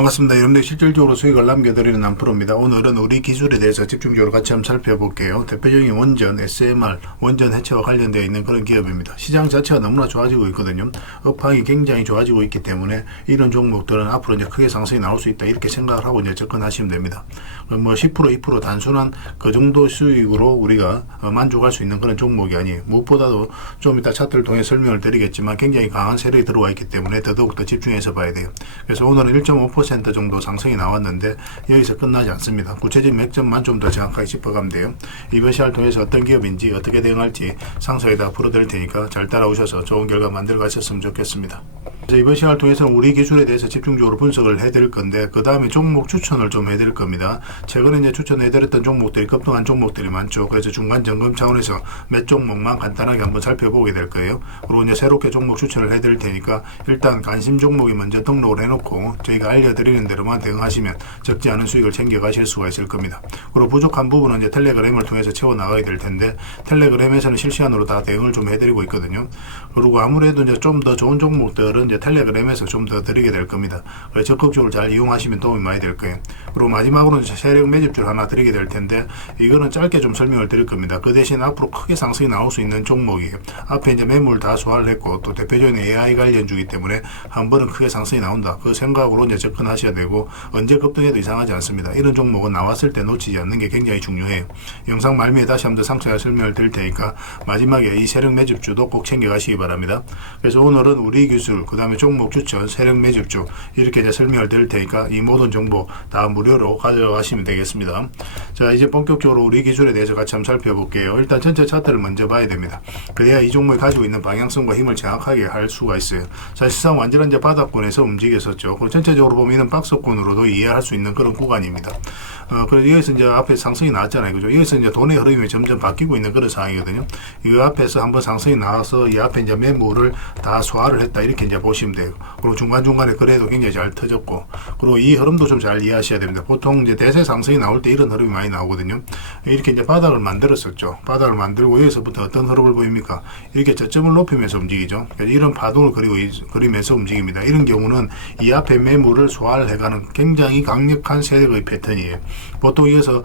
반갑습니다. 여러분들 실질적으로 수익을 남겨드리는 남프로입니다. 오늘은 우리 기술에 대해서 집중적으로 같이 한번 살펴볼게요. 대표적인 원전, SMR, 원전 해체와 관련되어 있는 그런 기업입니다. 시장 자체가 너무나 좋아지고 있거든요. 업황이 굉장히 좋아지고 있기 때문에 이런 종목들은 앞으로 이제 크게 상승이 나올 수 있다 이렇게 생각을 하고 이제 접근하시면 됩니다. 뭐 10%, 2% 단순한 그 정도 수익으로 우리가 만족할 수 있는 그런 종목이 아니에요. 무엇보다도 좀 이따 차트를 통해 설명을 드리겠지만 굉장히 강한 세력이 들어와 있기 때문에 더더욱 집중해서 봐야 돼요. 그래서 오늘은 1.5% 정도 상승이 나왔는데 여기서 끝나지 않습니다. 구체적인 맥점만 좀 더 정확하게 짚어가면 돼요. 이번 시간을 통해서 어떤 기업인지 어떻게 대응할지 상세하게 풀어드릴 테니까 잘 따라오셔서 좋은 결과 만들어 가셨으면 좋겠습니다. 이번 시간을 통해서는 우리 기술에 대해서 집중적으로 분석을 해드릴 건데 그 다음에 종목 추천을 좀 해드릴 겁니다. 최근에 이제 추천해드렸던 종목들이 급등한 종목들이 많죠. 그래서 중간 점검 차원에서 몇 종목만 간단하게 한번 살펴보게 될 거예요. 그리고 이제 새롭게 종목 추천을 해드릴 테니까 일단 관심 종목이 먼저 등록을 해놓고 저희가 알려드리는 대로만 대응하시면 적지 않은 수익을 챙겨가실 수가 있을 겁니다. 그리고 부족한 부분은 이제 텔레그램을 통해서 채워나가야 될 텐데 텔레그램에서는 실시간으로 다 대응을 좀 해드리고 있거든요. 그리고 아무래도 이제 좀 더 좋은 종목들은 이제 텔레그램에서 좀 더 드리게 될 겁니다. 적극적으로 잘 이용하시면 도움이 많이 될 거예요. 그리고 마지막으로는 세력 매집줄 하나 드리게 될 텐데 이거는 짧게 좀 설명을 드릴 겁니다. 그 대신 앞으로 크게 상승이 나올 수 있는 종목이에요. 앞에 이제 매물 다 소화를 했고 또 대표적인 AI 관련주기 때문에 한 번은 크게 상승이 나온다. 그 생각으로 이제 접근하셔야 되고 언제 급등해도 이상하지 않습니다. 이런 종목은 나왔을 때 놓치지 않는 게 굉장히 중요해요. 영상 말미에 다시 한번 더 상세하게 설명을 드릴 테니까 마지막에 이 세력 매집주도 꼭 챙겨가시기 바랍니다. 그래서 오늘은 우리 기술, 그 다음에 종목 추천, 세력 매집주 이렇게 이제 설명을 드릴 테니까 이 모든 정보 다 무료로 가져가시면 되겠습니다. 자, 이제 본격적으로 우리 기술에 대해서 같이 한번 살펴볼게요. 일단 전체 차트를 먼저 봐야 됩니다. 그래야 이 종목이 가지고 있는 방향성과 힘을 정확하게 할 수가 있어요. 사실상 완전한 이제 바닥권에서 움직였었죠. 그리고 전체적으로 보면 이는 박스권으로도 이해할 수 있는 그런 구간입니다. 그래서 여기서 이제 앞에 상승이 나왔잖아요. 그죠? 여기서 이제 돈의 흐름이 점점 바뀌고 있는 그런 상황이거든요. 이 앞에서 한번 상승이 나와서 이 앞에 이제 매물을 다 소화를 했다. 이렇게 이제 보시면 돼요. 그리고 중간중간에 거래도 굉장히 잘 터졌고, 그리고 이 흐름도 좀 잘 이해하셔야 됩니다. 보통 이제 대세 상승이 나올 때 이런 흐름이 많이 나오거든요. 이렇게 이제 바닥을 만들었었죠. 바닥을 만들고 여기서부터 어떤 흐름을 보입니까? 이렇게 저점을 높이면서 움직이죠. 이런 파동을 그리면서 움직입니다. 이런 경우는 이 앞에 매물을 소화를 해가는 굉장히 강력한 세력의 패턴이에요. 보통 여기서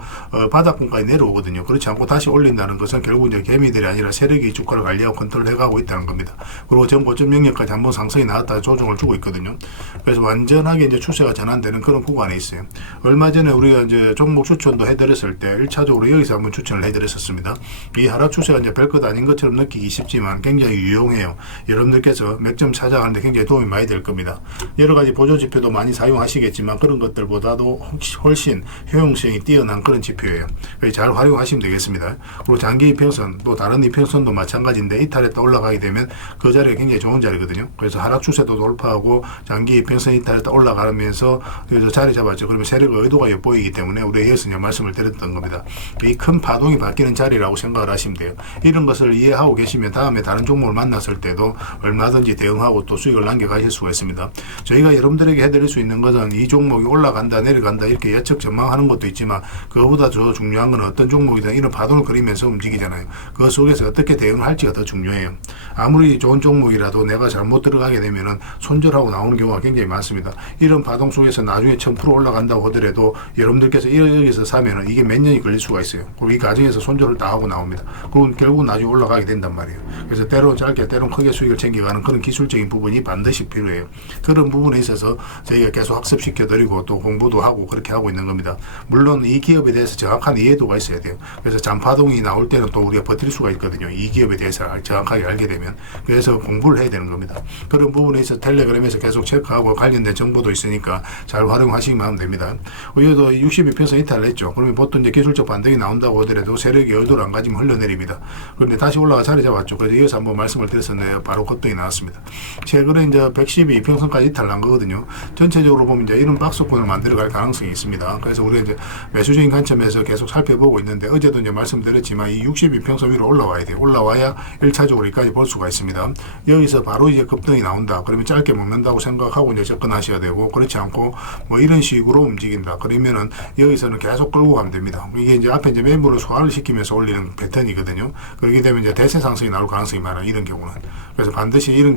바닥권까지 내려오거든요. 그렇지 않고 다시 올린다는 것은 결국 이제 개미들이 아니라 세력이 주가를 관리하고 컨트롤 해가고 있다는 겁니다. 그리고 전 고점 영역까지 한번 상승이 나왔다가 조정을 주고 있거든요. 그래서 완전하게 이제 추세가 전환되는 그런 구간에 있어요. 얼마 전에 우리가 이제 종목 추천도 해드렸을 때 1차적으로 여기서 한번 추천을 해드렸었습니다. 이 하락 추세가 이제 별것 아닌 것처럼 느끼기 쉽지만 굉장히 유용해요. 여러분들께서 맥점 찾아가는데 굉장히 도움이 많이 될 겁니다. 여러 가지 보조 지표도 많이 사용하시겠지만 그런 것들보다도 훨씬 효용성이 뛰어난 그런 지표예요. 잘 활용하시면 되겠습니다. 그리고 장기 이평선 또 다른 이평선도 마찬가지인데 이탈했다 올라가게 되면 그 자리가 굉장히 좋은 자리거든요. 그래서 하락 추세도 돌파하고 장기 이평선 이탈했다 올라가면서 여기서 자리 잡았죠. 그러면 세력의 의도가 엿보이기 때문에 우리가 여기서 말씀을 드렸던 겁니다. 이 큰 파동이 바뀌는 자리라고 생각을 하시면 돼요. 이런 것을 이해하고 계시면 다음에 다른 종목을 만났을 때도 얼마든지 대응하고 또 수익을 남겨가실 수가 있습니다. 저희가 여러분들에게 해드릴 수 있는 것은 이 종목이 올라간다 내려간다 이렇게 예측 전망하는 것도 있지만 그거보다 더 중요한 건 어떤 종목이든 이런 파동을 그리면서 움직이잖아요. 그 속에서 어떻게 대응할지가 더 중요해요. 아무리 좋은 종목이라도 내가 잘못 들어가게 되면은 손절하고 나오는 경우가 굉장히 많습니다. 이런 파동 속에서 나중에 1000% 올라간다고 하더라도 여러분들께서 여기서 사면은 이게 몇 년이 걸릴 수가 있어요. 그리고 이 과정에서 손절을 다 하고 나옵니다. 그럼 결국은 나중에 올라가게 된단 말이에요. 그래서 때로는 짧게 때로는 크게 수익을 챙겨가는 그런 기술적인 부분이 반드시 필요해요. 그런 부분에 있어서 저희가 계속 학습시켜드리고 또 공부도 하고 그렇게 하고 있는 겁니다. 물론 이 기업에 대해서 정확한 이해도가 있어야 돼요. 그래서 잔파동이 나올 때는 또 우리가 버틸 수가 있거든요. 이 기업에 대해서 정확하게 알게 되면. 그래서 공부를 해야 되는 겁니다. 그런 부분에 있어서 텔레그램에서 계속 체크하고 관련된 정보도 있으니까 잘 활용하시기만 하면 됩니다. 여기도 62평선 이탈을 했죠. 그러면 보통 이제 기술적 반등이 나온다고 하더라도 세력이 의도를 안 가지면 흘러내립니다. 그런데 다시 올라가 자리 잡았죠. 그래서 여기서 한번 말씀을 드렸었는데 바로 급등이 나왔습니다. 최근에 이제 112평선까지 이탈 난 거거든요. 전체적으로 보면 이제 이런 박스권을 만들어갈 가능성이 있습니다. 그래서 우리가 이제 매수적인 관점에서 계속 살펴보고 있는데 어제도 이제 말씀드렸지만 이 62평선 위로 올라와야 돼요. 올라와야 1차적으로 여기까지 볼 수가 있습니다. 여기서 바로 이제 급등이 나온다. 그러면 짧게 먹는다고 생각하고 이제 접근하셔야 되고 그렇지 않고 뭐 이런 식으로 움직인다. 그러면은 여기서는 계속 끌고 가면 됩니다. 이게 이제 앞에 이제 매물을 소화를 시키면서 올리는 패턴이거든요. 그렇게 되면 이제 대세 상승이 나올 가능성이 많아요. 이런 경우는. 그래서 반드시 이런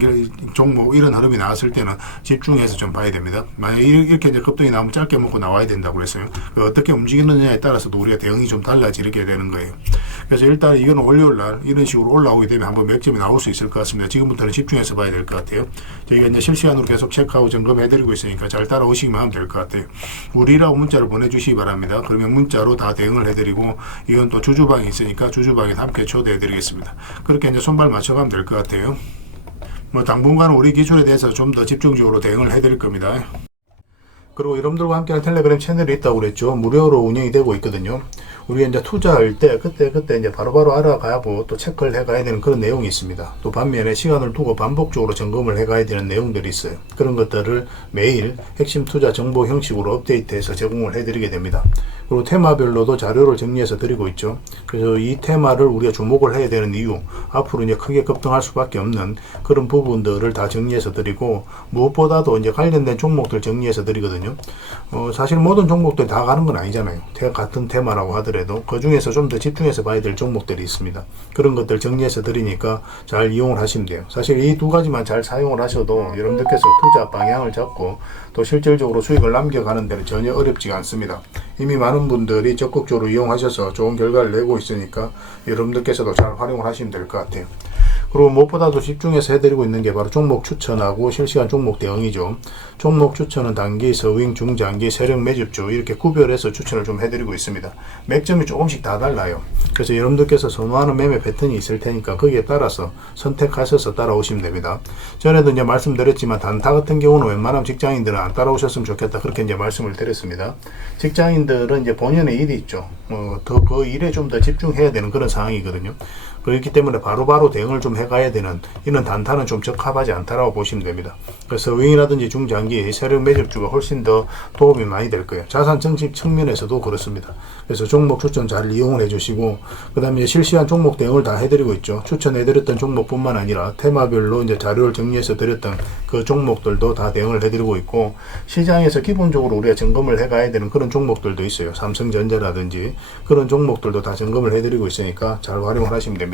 종목, 이런 흐름이 나왔을 때는 집중해서 좀 봐야 됩니다. 만약 이렇게 이제 급등이 나오면 짧게 먹고 나와야 된다고 그랬어요. 어떻게 움직이느냐에 따라서도 우리가 대응이 좀 달라지게 되는 거예요. 그래서 일단 이거는 월요일 날 이런 식으로 올라오게 되면 한번 맥점이 나올 수 있을 것 같습니다. 지금부터는 집중해서 봐야 될 것 같아요. 저희가 이제 실시간으로 계속 체크하고 점검해드리고 있으니까 잘 따라오시기만 하면 될 것 같아요. 우리라고 문자를 보내주시기 바랍니다. 그러면 문자로 다 대응을 해드리고, 이건 또 주주방이 있으니까 주주방에 함께 초대해드리겠습니다. 그렇게 이제 손발 맞춰가면 될 것 같아요. 뭐 당분간은 우리 기술에 대해서 좀 더 집중적으로 대응을 해드릴 겁니다. 그리고 여러분들과 함께하는 텔레그램 채널이 있다고 그랬죠. 무료로 운영이 되고 있거든요. 우리가 이제 투자할 때 그때 이제 바로바로 알아가고 또 체크를 해가야 되는 그런 내용이 있습니다. 또 반면에 시간을 두고 반복적으로 점검을 해가야 되는 내용들이 있어요. 그런 것들을 매일 핵심 투자 정보 형식으로 업데이트해서 제공을 해드리게 됩니다. 그리고 테마별로도 자료를 정리해서 드리고 있죠. 그래서 이 테마를 우리가 주목을 해야 되는 이유, 앞으로 이제 크게 급등할 수밖에 없는 그런 부분들을 다 정리해서 드리고, 무엇보다도 이제 관련된 종목들 정리해서 드리거든요. 사실 모든 종목들 다 가는 건 아니잖아요. 같은 테마라고 하더라도 그 중에서 좀 더 집중해서 봐야 될 종목들이 있습니다. 그런 것들 정리해서 드리니까 잘 이용을 하시면 돼요. 사실 이 두 가지만 잘 사용을 하셔도 여러분들께서 투자 방향을 잡고 또 실질적으로 수익을 남겨가는 데는 전혀 어렵지가 않습니다. 이미 많은 분들이 적극적으로 이용하셔서 좋은 결과를 내고 있으니까 여러분들께서도 잘 활용을 하시면 될 것 같아요. 그리고 무엇보다도 집중해서 해드리고 있는 게 바로 종목 추천하고 실시간 종목 대응이죠. 종목 추천은 단기, 서윙, 중장기, 세력 매집주 이렇게 구별해서 추천을 좀 해드리고 있습니다. 맥점이 조금씩 다 달라요. 그래서 여러분들께서 선호하는 매매 패턴이 있을 테니까 거기에 따라서 선택하셔서 따라오시면 됩니다. 전에도 이제 말씀드렸지만 단타 같은 경우는 웬만하면 직장인들은 안 따라오셨으면 좋겠다, 그렇게 이제 말씀을 드렸습니다. 직장인들은 이제 본연의 일이 있죠. 더 그 일에 좀 더 집중해야 되는 그런 상황이거든요. 그렇기 때문에 바로바로 대응을 좀 해가야 되는 이런 단타는 좀 적합하지 않다라고 보시면 됩니다. 그래서 서윙이라든지 중장기, 세력 매집주가 훨씬 더 도움이 많이 될 거예요. 자산 증식 측면에서도 그렇습니다. 그래서 종목 추천 잘 이용을 해주시고, 그 다음에 실시간 종목 대응을 다 해드리고 있죠. 추천해드렸던 종목뿐만 아니라 테마별로 이제 자료를 정리해서 드렸던 그 종목들도 다 대응을 해드리고 있고, 시장에서 기본적으로 우리가 점검을 해가야 되는 그런 종목들도 있어요. 삼성전자라든지 그런 종목들도 다 점검을 해드리고 있으니까 잘 활용을 하시면 됩니다.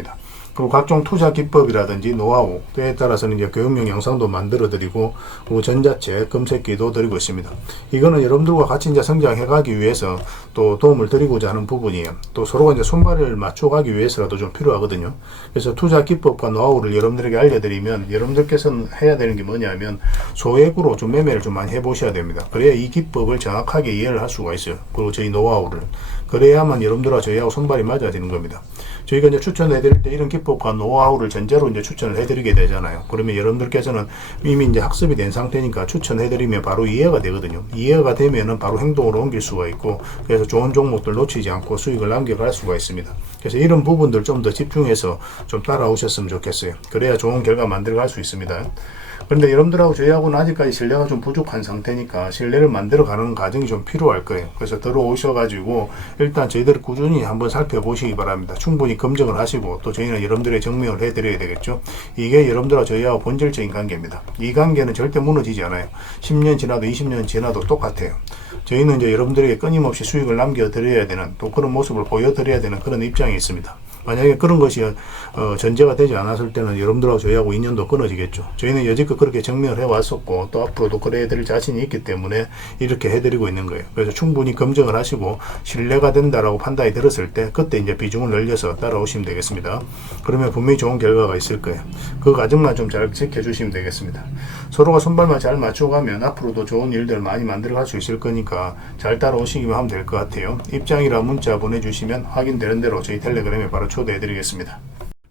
그리고 각종 투자 기법이라든지 노하우, 때에 따라서는 이제 교육용 영상도 만들어 드리고, 그리고 전자책, 검색기도 드리고 있습니다. 이거는 여러분들과 같이 이제 성장해 가기 위해서 또 도움을 드리고자 하는 부분이에요. 또 서로가 이제 손발을 맞춰 가기 위해서라도 좀 필요하거든요. 그래서 투자 기법과 노하우를 여러분들에게 알려드리면 여러분들께서는 해야 되는 게 뭐냐면 소액으로 좀 매매를 좀 많이 해보셔야 됩니다. 그래야 이 기법을 정확하게 이해를 할 수가 있어요. 그리고 저희 노하우를. 그래야만 여러분들과 저희하고 손발이 맞아지는 겁니다. 저희가 이제 추천해드릴 때 이런 기법과 노하우를 전제로 이제 추천을 해드리게 되잖아요. 그러면 여러분들께서는 이미 이제 학습이 된 상태니까 추천해드리면 바로 이해가 되거든요. 이해가 되면은 바로 행동으로 옮길 수가 있고, 그래서 좋은 종목들 놓치지 않고 수익을 남겨갈 수가 있습니다. 그래서 이런 부분들 좀 더 집중해서 좀 따라오셨으면 좋겠어요. 그래야 좋은 결과 만들어갈 수 있습니다. 그런데 여러분들하고 저희하고는 아직까지 신뢰가 좀 부족한 상태니까 신뢰를 만들어가는 과정이 좀 필요할 거예요. 그래서 들어오셔가지고 일단 저희들을 꾸준히 한번 살펴보시기 바랍니다. 충분히 검증을 하시고, 또 저희는 여러분들의 증명을 해드려야 되겠죠. 이게 여러분들과 저희하고 본질적인 관계입니다. 이 관계는 절대 무너지지 않아요. 10년 지나도 20년 지나도 똑같아요. 저희는 이제 여러분들에게 끊임없이 수익을 남겨드려야 되는, 또 그런 모습을 보여드려야 되는 그런 입장이 있습니다. 만약에 그런 것이 전제가 되지 않았을 때는 여러분들하고 저희하고 인연도 끊어지겠죠. 저희는 여지껏 그렇게 증명을 해왔었고, 또 앞으로도 그래 해드릴 자신이 있기 때문에 이렇게 해드리고 있는 거예요. 그래서 충분히 검증을 하시고 신뢰가 된다라고 판단이 들었을 때 그때 이제 비중을 늘려서 따라오시면 되겠습니다. 그러면 분명히 좋은 결과가 있을 거예요. 그 과정만 좀 잘 지켜주시면 되겠습니다. 서로가 손발만 잘 맞춰가면 앞으로도 좋은 일들 많이 만들어갈 수 있을 거니까 잘 따라오시기만 하면 될 것 같아요. 입장이라 문자 보내주시면 확인되는 대로 저희 텔레그램에 바로 초대해드리겠습니다.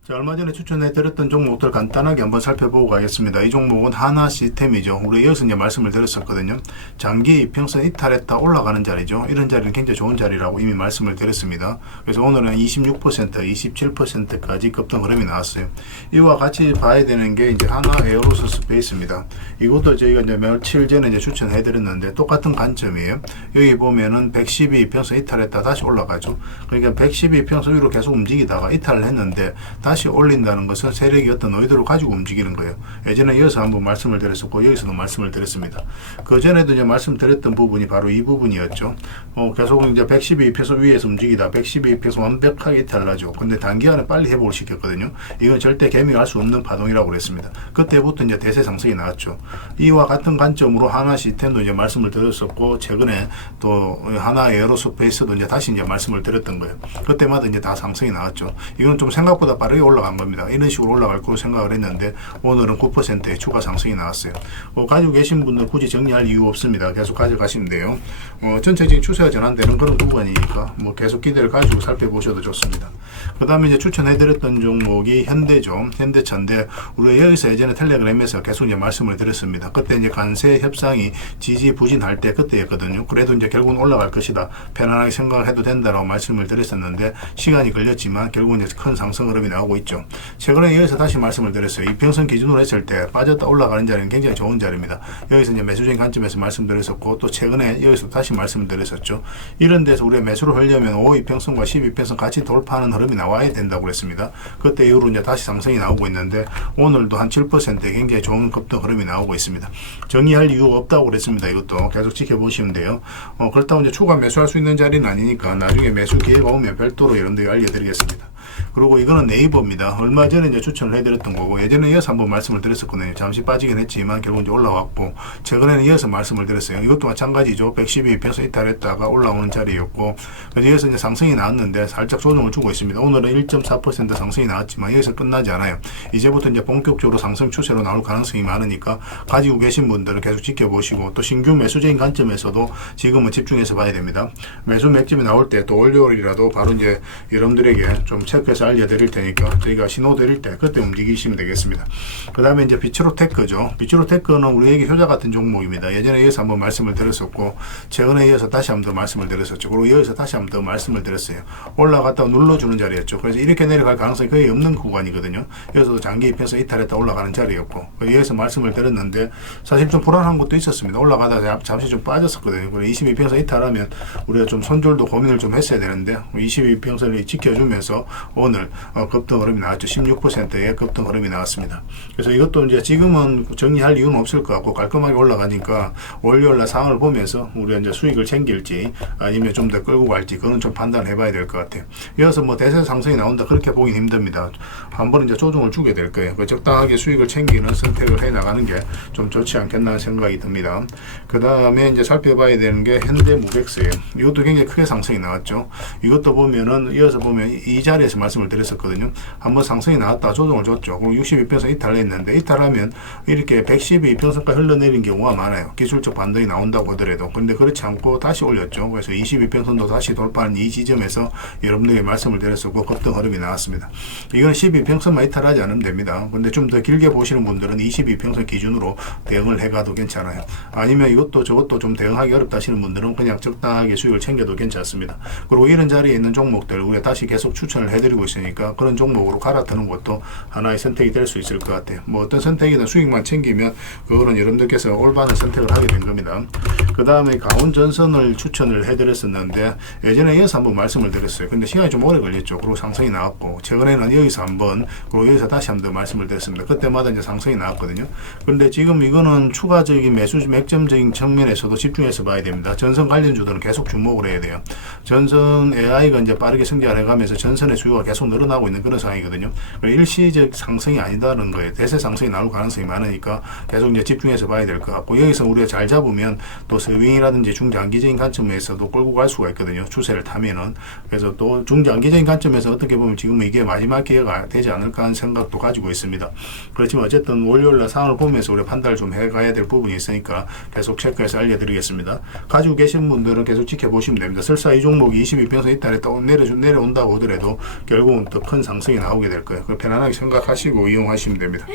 자, 얼마 전에 추천해드렸던 종목들 간단하게 한번 살펴보고 가겠습니다. 이 종목은 하나 시스템이죠. 우리 여기서 이제 말씀을 드렸었거든요. 장기 이평선 이탈했다 올라가는 자리죠. 이런 자리는 굉장히 좋은 자리라고 이미 말씀을 드렸습니다. 그래서 오늘은 26%, 27%까지 급등 흐름이 나왔어요. 이와 같이 봐야 되는 게 이제 하나 에어로스 스페이스입니다. 이것도 저희가 이제 며칠 전에 이제 추천해드렸는데 똑같은 관점이에요. 여기 보면은 112 이평선 이탈했다 다시 올라가죠. 그러니까 112 이평선 위로 계속 움직이다가 이탈을 했는데 다시 다시 올린다는 것은 세력이 어떤 의도를 가지고 움직이는 거예요. 예전에 이어서 한번 말씀을 드렸었고 여기서도 말씀을 드렸습니다. 그 전에도 이제 말씀드렸던 부분이 바로 이 부분이었죠. 계속 이제 112페소 위에서 움직이다 112페소 완벽하게 이탈하죠. 근데 단기간에 빨리 회복을 시켰거든요. 이건 절대 개미할 수 없는 파동이라고 그랬습니다. 그때부터 이제 대세 상승이 나왔죠. 이와 같은 관점으로 하나 시스템도 이제 말씀을 드렸었고 최근에 또 하나 에어로스페이스도 이제 다시 이제 말씀을 드렸던 거예요. 그때마다 이제 다 상승이 나왔죠. 이건 좀 생각보다 빠르게 올라간 겁니다. 이런 식으로 올라갈 거로 생각을 했는데 오늘은 9%의 추가 상승이 나왔어요. 가지고 계신 분들 굳이 정리할 이유 없습니다. 계속 가져가시면 돼요. 전체적인 추세가 전환되는 그런 구간이니까 계속 기대를 가지고 살펴보셔도 좋습니다. 그 다음에 이제 추천해드렸던 종목이 현대죠. 현대차인데 우리가 여기서 예전에 텔레그램에서 계속 이제 말씀을 드렸습니다. 그때 이제 관세 협상이 지지부진할 때 그때였거든요. 그래도 이제 결국은 올라갈 것이다. 편안하게 생각을 해도 된다라고 말씀을 드렸었는데 시간이 걸렸지만 결국은 이제 큰 상승 흐름이 나오고 있죠. 최근에 여기서 다시 말씀을 드렸어요. 이평선 기준으로 했을 때 빠졌다 올라가는 자리는 굉장히 좋은 자리입니다. 여기서 이제 매수적인 관점에서 말씀드렸었고 또 최근에 여기서 다시 말씀을 드렸었죠. 이런 데서 우리가 매수를 하려면 5이평선과 12평선 같이 돌파하는 흐름이 나와야 된다고 그랬습니다. 그때 이후로 이제 다시 상승이 나오고 있는데 오늘도 한 7%의 굉장히 좋은 급등 흐름이 나오고 있습니다. 정의할 이유가 없다고 그랬습니다. 이것도 계속 지켜보시면 돼요. 그렇다고 이제 추가 매수할 수 있는 자리는 아니니까 나중에 매수 기회가 오면 별도로 여러분들이 알려드리겠습니다. 그리고 이거는 네이버입니다. 얼마 전에 이제 추천을 해드렸던 거고 예전에 이어서 한번 말씀을 드렸었거든요. 잠시 빠지긴 했지만 결국 이제 올라왔고 최근에는 이어서 말씀을 드렸어요. 이것도 마찬가지죠. 112페소 이탈했다가 올라오는 자리였고 그래서 이어서 이제 상승이 나왔는데 살짝 조정을 주고 있습니다. 오늘은 1.4% 상승이 나왔지만 여기서 끝나지 않아요. 이제부터 이제 본격적으로 상승 추세로 나올 가능성이 많으니까 가지고 계신 분들은 계속 지켜보시고 또 신규 매수적인 관점에서도 지금은 집중해서 봐야 됩니다. 매수 맥점이 나올 때 또 월요일이라도 바로 이제 여러분들에게 좀 체크해서 알려드릴 테니까 저희가 신호 드릴 때 그때 움직이시면 되겠습니다. 그 다음에 이제 비츠로테크죠. 비츠로테크는 우리에게 효자 같은 종목입니다. 예전에 이어서 한번 말씀을 드렸었고 최근에 이어서 다시 한번 더 말씀을 드렸었죠. 그리고 이어서 다시 한번 더 말씀을 드렸어요. 올라갔다가 눌러주는 자리였죠. 그래서 이렇게 내려갈 가능성이 거의 없는 구간이거든요. 여기서도 장기 입혀서 이탈했다 올라가는 자리였고 여기서 말씀을 드렸는데 사실 좀 불안한 것도 있었습니다. 올라가다가 잠시 좀 빠졌었거든요. 그래서 22평선 이탈하면 우리가 좀 손절도 고민을 좀 했어야 되는데 22평선을 지켜주면서 오늘 급등 흐름이 나왔죠. 16%의 급등 흐름이 나왔습니다. 그래서 이것도 이제 지금은 정리할 이유는 없을 것 같고 깔끔하게 올라가니까 월요일날 상황을 보면서 우리가 이제 수익을 챙길지 아니면 좀 더 끌고 갈지 그건 좀 판단해 봐야 될 것 같아요. 이어서 대세 상승이 나온다 그렇게 보긴 힘듭니다. 한번 이제 조정을 주게 될 거예요. 적당하게 수익을 챙기는 선택을 해 나가는 게 좀 좋지 않겠나 하는 생각이 듭니다. 그 다음에 이제 살펴봐야 되는 게 현대무백스예요. 이것도 굉장히 크게 상승이 나왔죠. 이것도 보면은 이어서 보면 이 자리에서 말씀을 드렸었거든요. 한번 상승이 나왔다 조정을 줬죠. 그럼 62평선 이탈했는데 이탈하면 이렇게 112평선까지 흘러내린 경우가 많아요. 기술적 반등이 나온다고 하더라도. 근데 그렇지 않고 다시 올렸죠. 그래서 22평선도 다시 돌파하는 이 지점에서 여러분들에게 말씀을 드렸었고 급등 흐름이 나왔습니다. 이건 12평선만 이탈하지 않으면 됩니다. 근데 좀 더 길게 보시는 분들은 22평선 기준으로 대응을 해가도 괜찮아요. 아니면 이것도 저것도 좀 대응하기 어렵다 하시는 분들은 그냥 적당하게 수익을 챙겨도 괜찮습니다. 그리고 이런 자리에 있는 종목들 우리가 다시 계속 추천을 해드리고 있으니까 그런 종목으로 갈아드는 것도 하나의 선택이 될 수 있을 것 같아요. 어떤 선택이든 수익만 챙기면 그거는 여러분들께서 올바른 선택을 하게 된 겁니다. 그 다음에 강원전선을 추천을 해드렸었는데 예전에 이어서 한번 말씀을 드렸어요. 근데 시간이 좀 오래 걸렸죠. 그리고 상승이 나왔고 최근에는 여기서 한번 그리고 여기서 다시 한번 말씀을 드렸습니다. 그때마다 이제 상승이 나왔거든요. 근데 지금 이거는 추가적인 매수 맥점적인 측면에서도 집중해서 봐야 됩니다. 전선 관련주들은 계속 주목을 해야 돼요. 전선 AI가 이제 빠르게 성장을 해가면서 전선의 수요가 계속 늘어나고 있는 그런 상황이거든요. 일시적 상승이 아니다는 거예요. 대세 상승이 나올 가능성이 많으니까 계속 이제 집중해서 봐야 될 것 같고 여기서 우리가 잘 잡으면 또 스윙이라든지 중장기적인 관점에서도 끌고 갈 수가 있거든요. 추세를 타면은. 그래서 또 중장기적인 관점에서 어떻게 보면 지금 이게 마지막 기회가 되지 않을까 하는 생각도 가지고 있습니다. 그렇지만 어쨌든 월요일날 상황을 보면서 우리가 판단을 좀 해가야 될 부분이 있으니까 계속 체크해서 알려드리겠습니다. 가지고 계신 분들은 계속 지켜보시면 됩니다. 설사 이 종목이 22평선 이탈했다 내려온다고 하더라도 결국은 더 큰 상승이 나오게 될 거예요. 편안하게 생각하시고 이용하시면 됩니다.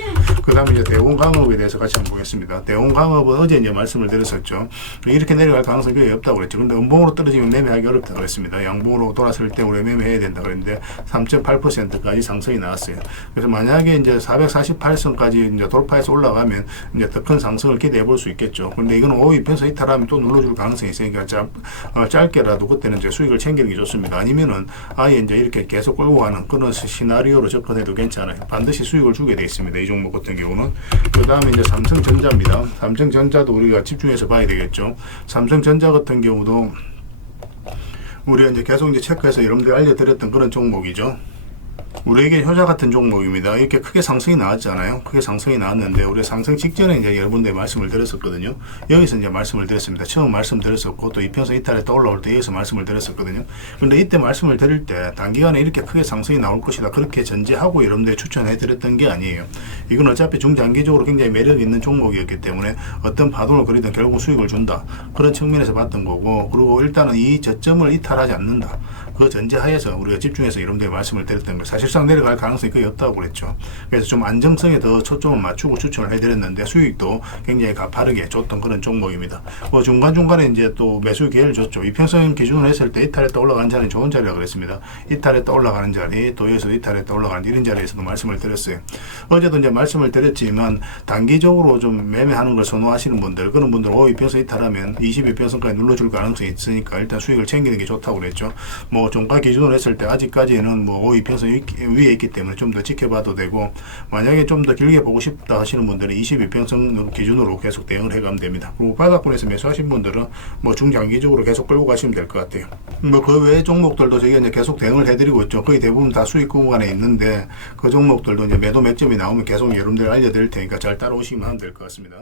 그 다음에 이제 대원강업에 대해서 같이 한번 보겠습니다. 대원강업은 어제 이제 말씀을 드렸었죠. 이렇게 내려갈 가능성이 거의 없다고 그랬죠. 근데 음봉으로 떨어지면 매매하기 어렵다고 그랬습니다. 양봉으로 돌았을 때 우리가 매매해야 된다고 그랬는데 3.8%까지 상승이 나왔어요. 그래서 만약에 이제 448선까지 이제 돌파해서 올라가면 이제 더 큰 상승을 기대해 볼 수 있겠죠. 근데 이건 5위편서 이탈하면 또 눌러줄 가능성이 있으니까 짧게라도 그때는 이제 수익을 챙기는 게 좋습니다. 아니면은 아예 이제 이렇게 계속 끌고 가는 그런 시나리오로 접근해도 괜찮아요. 반드시 수익을 주게 돼 있습니다. 이 종목 같은 경우는. 그 다음에 이제 삼성전자입니다. 삼성전자도 우리가 집중해서 봐야 되겠죠. 삼성전자 같은 경우도 우리가 이제 계속 이제 체크해서 여러분들 알려드렸던 그런 종목이죠. 우리에게 효자 같은 종목입니다. 이렇게 크게 상승이 나왔잖아요. 크게 상승이 나왔는데 우리 상승 직전에 이제 여러분들 말씀을 드렸었거든요. 여기서 이제 말씀을 드렸습니다. 처음 말씀드렸었고 또 이편서 이탈에 또 올라올 때 여기서 말씀을 드렸었거든요. 근데 이때 말씀을 드릴 때 단기간에 이렇게 크게 상승이 나올 것이다 그렇게 전제하고 여러분들 추천해 드렸던 게 아니에요. 이건 어차피 중장기적으로 굉장히 매력 있는 종목이었기 때문에 어떤 파동을 그리든 결국 수익을 준다 그런 측면에서 봤던 거고, 그리고 일단은 이 저점을 이탈하지 않는다 그 전제하에서 우리가 집중해서 여러분들 말씀을 드렸던 거예요. 사실상 내려갈 가능성이 거의 없다고 그랬죠. 그래서 좀 안정성에 더 초점을 맞추고 추천을 해드렸는데 수익도 굉장히 가파르게 줬던 그런 종목입니다. 중간중간에 이제 또 매수 기회를 줬죠. 이평선 기준으로 했을 때 이탈했다 올라가는 자리는 좋은 자리라고 그랬습니다. 이탈했다 올라가는 자리, 또 여기서 이탈했다 올라가는 이런 자리에서도 말씀을 드렸어요. 어제도 이제 말씀을 드렸지만 단기적으로 좀 매매하는 걸 선호하시는 분들, 그런 분들 5이평선 이탈하면 22평선까지 눌러줄 가능성이 있으니까 일단 수익을 챙기는 게 좋다고 그랬죠. 종가 기준으로 했을 때 아직까지는 5이평선 위에 있기 때문에 좀 더 지켜봐도 되고, 만약에 좀 더 길게 보고 싶다 하시는 분들은 22평선 기준으로 계속 대응을 해가면 됩니다. 그리고 바닥권에서 매수하신 분들은 중장기적으로 계속 끌고 가시면 될 것 같아요. 그 외의 종목들도 저희가 이제 계속 대응을 해드리고 있죠. 거의 대부분 다 수익 구간에 있는데 그 종목들도 이제 매도 맥점이 나오면 계속 여러분들 알려드릴 테니까 잘 따라오시면 하면 될 것 같습니다.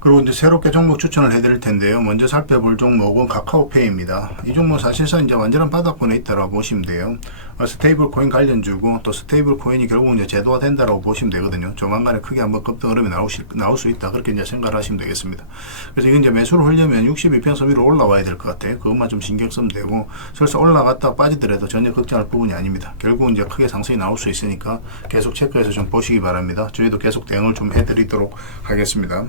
그리고 이제 새롭게 종목 추천을 해드릴 텐데요. 먼저 살펴볼 종목은 카카오페이입니다. 이 종목 사실상 이제 완전한 바닥권에 있다라고 보시면 돼요. 스테이블 코인 관련주고 또 스테이블 코인이 결국 이제 제도화 된다라고 보시면 되거든요. 조만간에 크게 한번 급등 흐름이 나올 수 있다 그렇게 이제 생각을 하시면 되겠습니다. 그래서 이건 이제 매수를 하려면 62평선 위로 올라와야 될 것 같아요. 그것만 좀 신경 쓰면 되고, 설사 올라갔다 빠지더라도 전혀 걱정할 부분이 아닙니다. 결국 이제 크게 상승이 나올 수 있으니까 계속 체크해서 좀 보시기 바랍니다. 저희도 계속 대응을 좀 해드리도록 하겠습니다.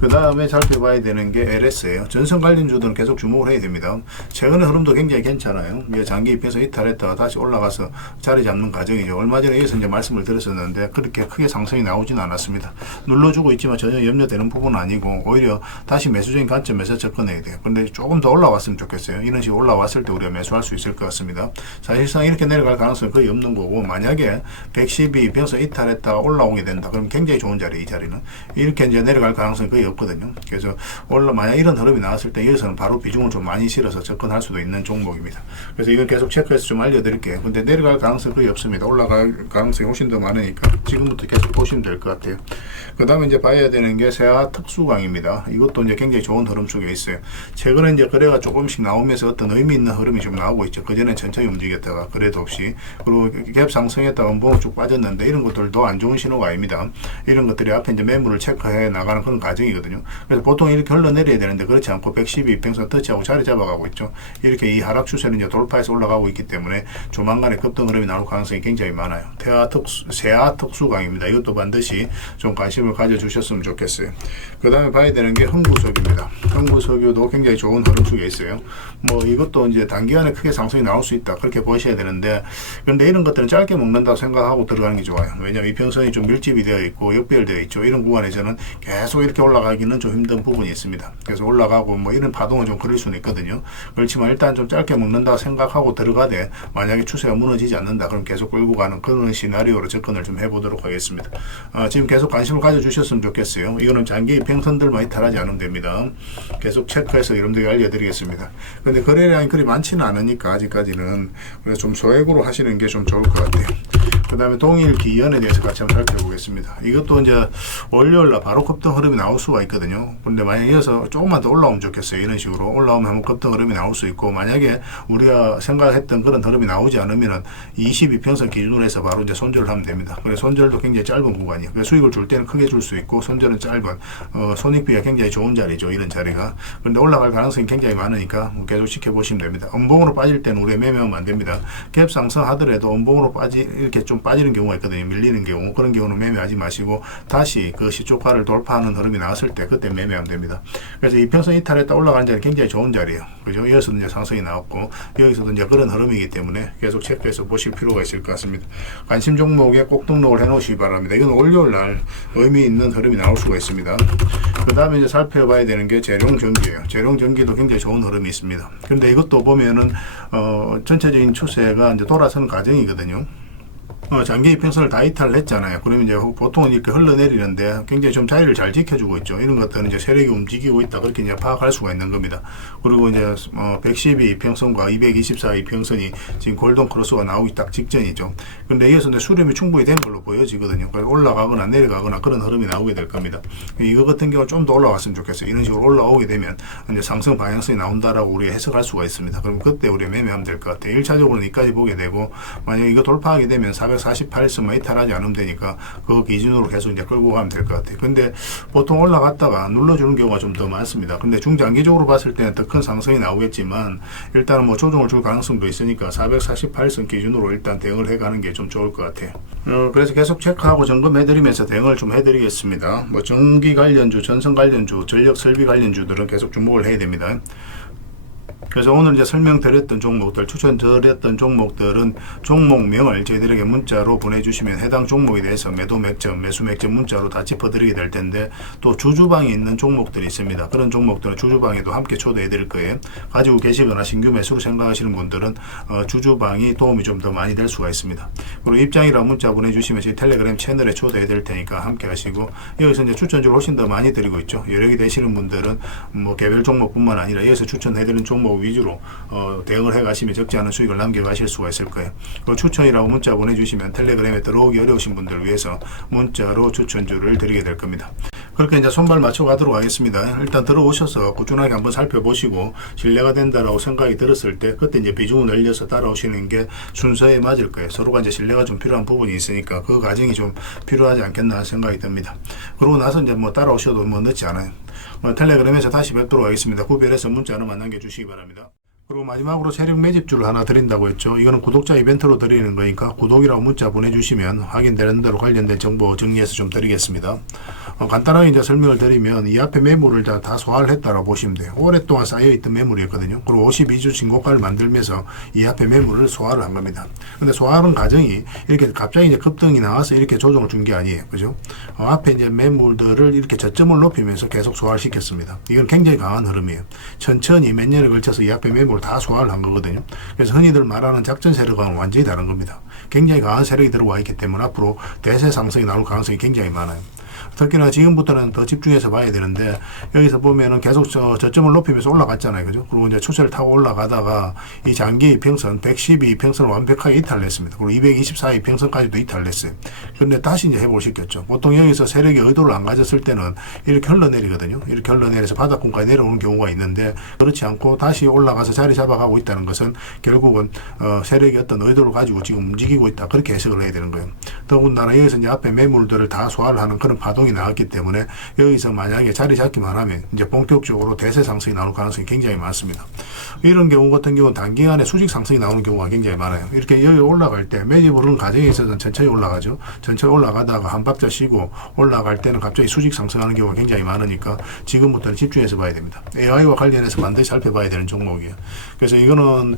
그 다음에 살펴봐야 되는 게 LS예요. 전선 관련주들은 계속 주목을 해야 됩니다. 최근의 흐름도 굉장히 괜찮아요. 장기 입에서 이탈했다가 다시 올라가서 자리 잡는 과정이죠. 얼마 전에 여기서 이제 말씀을 드렸었는데 그렇게 크게 상승이 나오지는 않았습니다. 눌러주고 있지만 전혀 염려되는 부분은 아니고 오히려 다시 매수적인 관점에서 접근해야 돼요. 근데 조금 더 올라왔으면 좋겠어요. 이런 식으로 올라왔을 때 우리가 매수할 수 있을 것 같습니다. 사실상 이렇게 내려갈 가능성은 거의 없는 거고, 만약에 112 변서 이탈했다가 올라오게 된다 그럼 굉장히 좋은 자리, 이 자리는 이렇게 이제 내려갈 가능성이 거의 없거든요. 그래서 만약 이런 흐름이 나왔을 때 여기서는 바로 비중을 좀 많이 실어서 접근할 수도 있는 종목입니다. 그래서 이건 계속 체크해서 좀 알려드릴게요. 근데 내려갈 가능성이 거의 없습니다. 올라갈 가능성이 훨씬 더 많으니까 지금부터 계속 보시면 될 것 같아요. 그 다음에 이제 봐야 되는 게 세아 특수강입니다. 이것도 이제 굉장히 좋은 흐름 속에 있어요. 최근에 이제 거래가 조금씩 나오면서 어떤 의미 있는 흐름이 좀 나오고 있죠. 그전에 천천히 움직였다가 거래도 없이, 그리고 갭 상승했다가 음봉을 쭉 빠졌는데 이런 것들도 안 좋은 신호가 아닙니다. 이런 것들이 앞에 이제 매물을 체크해 나가는 그런 과정이거든요. 그래서 보통 이렇게 흘러내려야 되는데 그렇지 않고 112 평선 터치하고 자리 잡아가고 있죠. 이렇게 이 하락 추세는 이제 돌파해서 올라가고 있기 때문에 조만간에 급등 흐름이 나올 가능성이 굉장히 많아요. 세아 특수강입니다. 이것도 반드시 좀 관심을 가져주셨으면 좋겠어요. 그 다음에 봐야 되는 게 흥구석유입니다. 흥구석유도 굉장히 좋은 흐름 속에 있어요. 이것도 이제 단기간에 크게 상승이 나올 수 있다 그렇게 보셔야 되는데, 그런데 이런 것들은 짧게 먹는다고 생각하고 들어가는 게 좋아요. 왜냐하면 이평선이 좀 밀집이 되어 있고 역별되어 있죠. 이런 구간에서는 계속 이렇게 올라가기는 좀 힘든 부분이 있습니다. 그래서 올라가고 이런 파동은 좀 그럴 수는 있거든요. 그렇지만 일단 좀 짧게 먹는다 생각하고 들어가되 만약에 추세가 무너지지 않는다 그럼 계속 끌고 가는 그런 시나리오로 접근을 좀 해보도록 하겠습니다. 지금 계속 관심을 가져주셨으면 좋겠어요. 이거는 장기 평선들만 이탈하지 않으면 됩니다. 계속 체크해서 여러분들에게 알려드리겠습니다. 근데 거래량이 그리 많지는 않으니까 아직까지는, 그래서 좀 소액으로 하시는 게 좀 좋을 것 같아요. 그 다음에 동일기연에 대해서 같이 한번 살펴보겠습니다. 이것도 이제 월요일날 바로 급등 흐름이 나올 수가 있거든요. 근데 만약에 이어서 조금만 더 올라오면 좋겠어요. 이런 식으로 올라오면 한번 급등 흐름이 나올 수 있고, 만약에 우리가 생각했던 그런 흐름이 나오지 않으면은 22평선 기준으로 해서 바로 이제 손절을 하면 됩니다. 그래서 손절도 굉장히 짧은 구간이에요. 그래서 수익을 줄 때는 크게 줄 수 있고 손절은 짧은 손익비가 굉장히 좋은 자리죠. 이런 자리가. 그런데 올라갈 가능성이 굉장히 많으니까 계속 지켜보시면 됩니다. 음봉으로 빠질 때는 우리 매매하면 안 됩니다. 갭 상승하더라도 음봉으로 이렇게 좀 좀 빠지는 경우가 있거든요. 밀리는 경우. 그런 경우는 매매하지 마시고 다시 그 시초가를 돌파하는 흐름이 나왔을 때 그때 매매하면 됩니다. 그래서 이평선 이탈했다 올라가는 자리 굉장히 좋은 자리예요. 그죠? 여기서도 이제 상승이 나왔고 여기서도 이제 그런 흐름이기 때문에 계속 체크해서 보실 필요가 있을 것 같습니다. 관심 종목에 꼭 등록을 해 놓으시기 바랍니다. 이건 월요일 날 의미 있는 흐름이 나올 수가 있습니다. 그 다음에 이제 살펴봐야 되는 게 재룡전기예요. 재룡전기도 굉장히 좋은 흐름이 있습니다. 그런데 이것도 보면은 전체적인 추세가 이제 돌아서는 과정이거든요. 장기 이평선을 다 이탈을 했잖아요. 그러면 이제 보통은 이렇게 흘러내리는데 굉장히 좀 자리를 잘 지켜주고 있죠. 이런 것들은 이제 세력이 움직이고 있다. 그렇게 이제 파악할 수가 있는 겁니다. 그리고 이제 112 이평선과 224 이평선이 지금 골든 크로스가 나오기 딱 직전이죠. 근데 여기서 이제 수렴이 충분히 된 걸로 보여지거든요. 그래서 올라가거나 내려가거나 그런 흐름이 나오게 될 겁니다. 이거 같은 경우는 좀 더 올라왔으면 좋겠어요. 이런 식으로 올라오게 되면 이제 상승 방향성이 나온다라고 우리가 해석할 수가 있습니다. 그럼 그때 우리가 매매하면 될 것 같아요. 1차적으로는 이까지 보게 되고 만약에 이거 돌파하게 되면 448선만 이탈하지 않으면 되니까 그 기준으로 계속 이제 끌고 가면 될 것 같아요. 근데 보통 올라갔다가 눌러주는 경우가 좀 더 많습니다. 근데 중장기적으로 봤을 때는 더 큰 상승이 나오겠지만 일단은 뭐 조정을 줄 가능성도 있으니까 448선 기준으로 일단 대응을 해가는 게 좀 좋을 것 같아요. 그래서 계속 체크하고 점검해드리면서 대응을 좀 해드리겠습니다. 뭐 전기 관련주, 전선 관련주, 전력 설비 관련주들은 계속 주목을 해야 됩니다. 그래서 오늘 이제 설명드렸던 종목들, 추천드렸던 종목들은 종목명을 저희들에게 문자로 보내주시면 해당 종목에 대해서 매도 맥점, 매수 맥점 문자로 다 짚어드리게 될 텐데 또 주주방에 있는 종목들이 있습니다. 그런 종목들은 주주방에도 함께 초대해 드릴 거예요. 가지고 계시거나 신규 매수로 생각하시는 분들은 주주방이 도움이 좀 더 많이 될 수가 있습니다. 그리고 입장이라고 문자 보내주시면 저희 텔레그램 채널에 초대해 드릴 테니까 함께 하시고 여기서 이제 추천주를 훨씬 더 많이 드리고 있죠. 여력이 되시는 분들은 뭐 개별 종목뿐만 아니라 여기서 추천해 드리는 종목 위주로 대응을 해가시면 적지 않은 수익을 남겨가실 수가 있을 거예요. 추천이라고 문자 보내주시면 텔레그램에 들어오기 어려우신 분들을 위해서 문자로 추천주를 드리게 될 겁니다. 그렇게 이제 손발 맞춰 가도록 하겠습니다. 일단 들어오셔서 꾸준하게 한번 살펴보시고 신뢰가 된다라고 생각이 들었을 때 그때 이제 비중을 늘려서 따라오시는 게 순서에 맞을 거예요. 서로가 이제 신뢰가 좀 필요한 부분이 있으니까 그 과정이 좀 필요하지 않겠나 생각이 듭니다. 그러고 나서 이제 뭐 따라오셔도 뭐 늦지 않아요. 텔레그램에서 다시 뵙도록 하겠습니다. 구별해서 문자 하나만 남겨주시기 바랍니다. 그리고 마지막으로 세력 매집주를 하나 드린다고 했죠. 이거는 구독자 이벤트로 드리는 거니까 구독이라고 문자 보내주시면 확인되는 대로 관련된 정보 정리해서 좀 드리겠습니다. 간단하게 이제 설명을 드리면 이 앞에 매물을 다 소화를 했다라고 보시면 돼요. 오랫동안 쌓여있던 매물이었거든요. 그리고 52주 신고가를 만들면서 이 앞에 매물을 소화를 한 겁니다. 근데 소화하는 과정이 이렇게 갑자기 이제 급등이 나와서 이렇게 조정을 준 게 아니에요. 그죠? 앞에 이제 매물들을 이렇게 저점을 높이면서 계속 소화를 시켰습니다. 이건 굉장히 강한 흐름이에요. 천천히 몇 년에 걸쳐서 이 앞에 매물을 다 소화를 한 거거든요. 그래서 흔히들 말하는 작전 세력과는 완전히 다른 겁니다. 굉장히 강한 세력이 들어와 있기 때문에 앞으로 대세 상승이 나올 가능성이 굉장히 많아요. 특히나 지금부터는 더 집중해서 봐야 되는데 여기서 보면은 계속 저점을 높이면서 올라갔잖아요. 그죠? 그리고 이제 추세를 타고 올라가다가 이 장기 이평선 112 이평선을 완벽하게 이탈했습니다. 그리고 224 이평선까지도 이탈했어요. 그런데 다시 이제 회복을 시켰죠. 보통 여기서 세력이 의도를 안 가졌을 때는 이렇게 흘러내리거든요. 이렇게 흘러내려서 바닥권까지 내려오는 경우가 있는데 그렇지 않고 다시 올라가서 자리 잡아가고 있다는 것은 결국은 세력이 어떤 의도를 가지고 지금 움직이고 있다. 그렇게 해석을 해야 되는 거예요. 더군다나 여기서 이제 앞에 매물들을 다 소화를 하는 그런 파동이 나왔기 때문에 여기서 만약에 자리 잡기만 하면 이제 본격적으로 대세 상승이 나올 가능성이 굉장히 많습니다. 이런 경우 같은 경우는 단기간에 수직 상승이 나오는 경우가 굉장히 많아요. 이렇게 여기 올라갈 때 매집을 하는 과정에 있어서는 천천히 올라가죠. 천천히 올라가다가 한 박자 쉬고 올라갈 때는 갑자기 수직 상승하는 경우가 굉장히 많으니까 지금부터는 집중해서 봐야 됩니다. AI와 관련해서 반드시 살펴봐야 되는 종목이에요. 그래서 이거는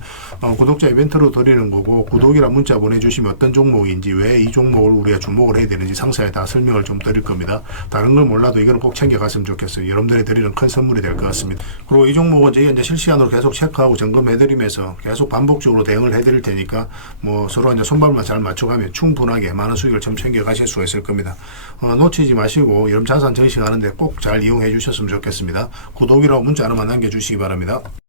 구독자 이벤트로 드리는 거고 구독이란 문자 보내주시면 어떤 종목인지 왜 이 종목을 우리가 주목을 해야 되는지 상세하게 다 설명을 좀 드릴 겁니다. 다른 걸 몰라도 이거는 꼭 챙겨갔으면 좋겠어요. 여러분들이 드리는 큰 선물이 될 것 같습니다. 그리고 이 종목은 저희가 이제 실시간으로 계속 체크하고 점검해드리면서 계속 반복적으로 대응을 해드릴 테니까 뭐 서로 이제 손발만 잘 맞춰가면 충분하게 많은 수익을 좀 챙겨가실 수가 있을 겁니다. 놓치지 마시고 여러분 자산 전시하는데 꼭 잘 이용해 주셨으면 좋겠습니다. 구독이라고 문자 하나만 남겨주시기 바랍니다.